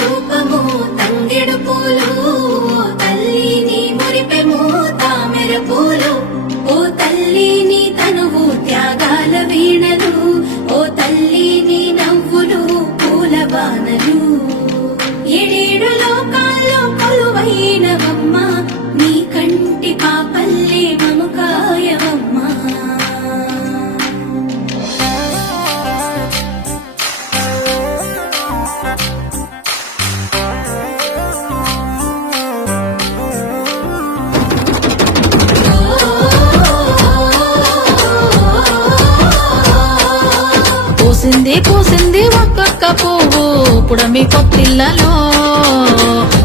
రూపము తంగెడు పూలు తల్లిని మురిపెము తామెర పూలు ఓ తల్లిని తనువు త్యాగాల వీణలు ఓ తల్లిని నవ్వులు పూల బాణలు ఏడేడు లోకాల్లో కొలువైనవమ్మ నీ కంటి పాపల్లే మము కాయవమ్మా పూసింది ఒక్కొక్క పువ్వు పుడమి కొత్తిళ్లలో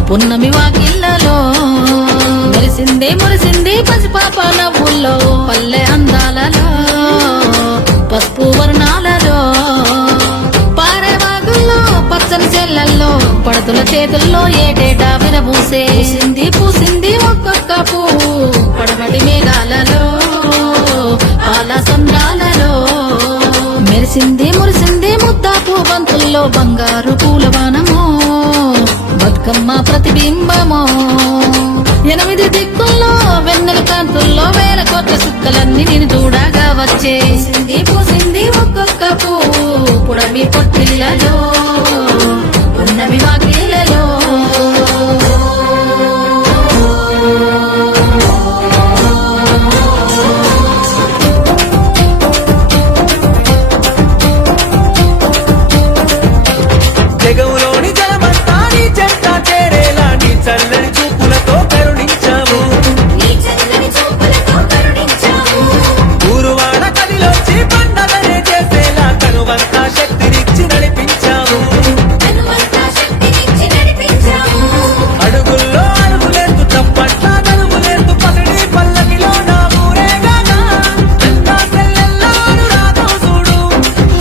పున్నమి వాకిళ్లలో మురిసింది పసిపాప నవ్వుల్లో పల్లె అందాలలో పసుపు వర్ణాలలో పారేవాగుల్లో పచ్చని చెల్లల్లో పడతుల చేతుల్లో ఏటేటా విరబూసే పూసింది ఒక్కొక్క పువ్వు పడమటి మేఘాలలో పాల సంద్రాలలో మురిసింది ముద్దాపు బంతుల్లో బంగారు పూలవానమో బతుకమ్మ ప్రతిబింబమో 8 దిక్కుల్లో వెన్నెల కాంతుల్లో వేల కోట్ల సుక్కలన్నీ నేను చూడగా వచ్చే పూసింది ఒక్కొక్క పువ్వు పుడమి పొట్టిళ్లలో ఉన్నమి వాకిళ్లలో చల్లని చూపులతో కరుణించాము ఊరువాడ కదిలోచి పండగనే చేసేలా కనువంతా శక్తినిచ్చి నడిపించాము అడుగుల్లో అడుగులేందు తప్పట్ల నడుగులేందు పగడి పల్లకిలో నా ఊరేగా ఎల్లా సెల్లెల్లా అనురాగం చూడు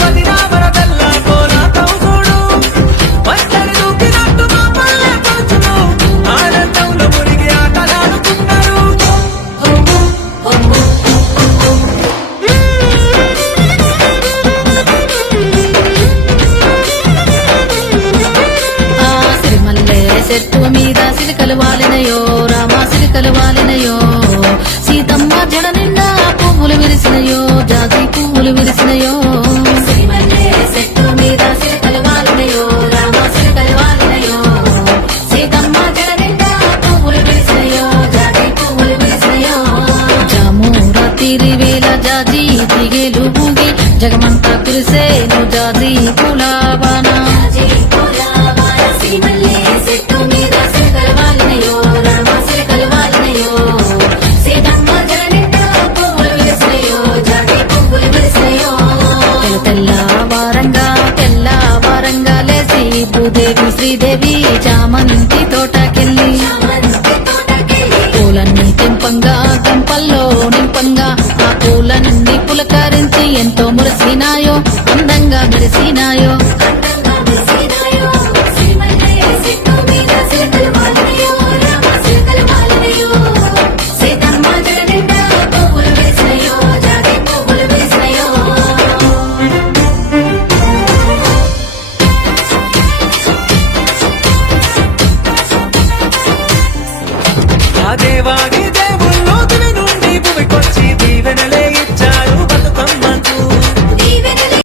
వదినా వరదల్లా కోలాటం చూడు వంటని దూకినట్టు మా పల్లె పంచును ఆనందంలో మునిగి ఆటలాడుతున్నారు సిరిమల్లె చెట్టు మీద సిలికలు వాలినయో రామా సిలికలు వాలినయో సీతమ్మ జడ నిండా పువ్వులు విరిసినయో జాజి పువ్వులు విరిసినయో చెట్టు మీద సిలకలు వాలినయో రామ సిలకలు వాలినయో సీతమ్మ జడ నిండా పువ్వులు విరిసినయో జాతి పువ్వులు విరిసినయో జాము రాత్రి వేళ జాజి తిగేలు బూగి జగమంతా కురిసేను జాజి పూలవానా చెట్టు మీద సిలకలు వాలినయో రామ సిలకలు వాలినయో సీతమ్మ జడ నిండా పువ్వులు విరిసినయో జాతి పువ్వులు విరిసినయో తెల్ల వారంగా లేచి భూదేవి శ్రీదేవి చామంతి తోటకి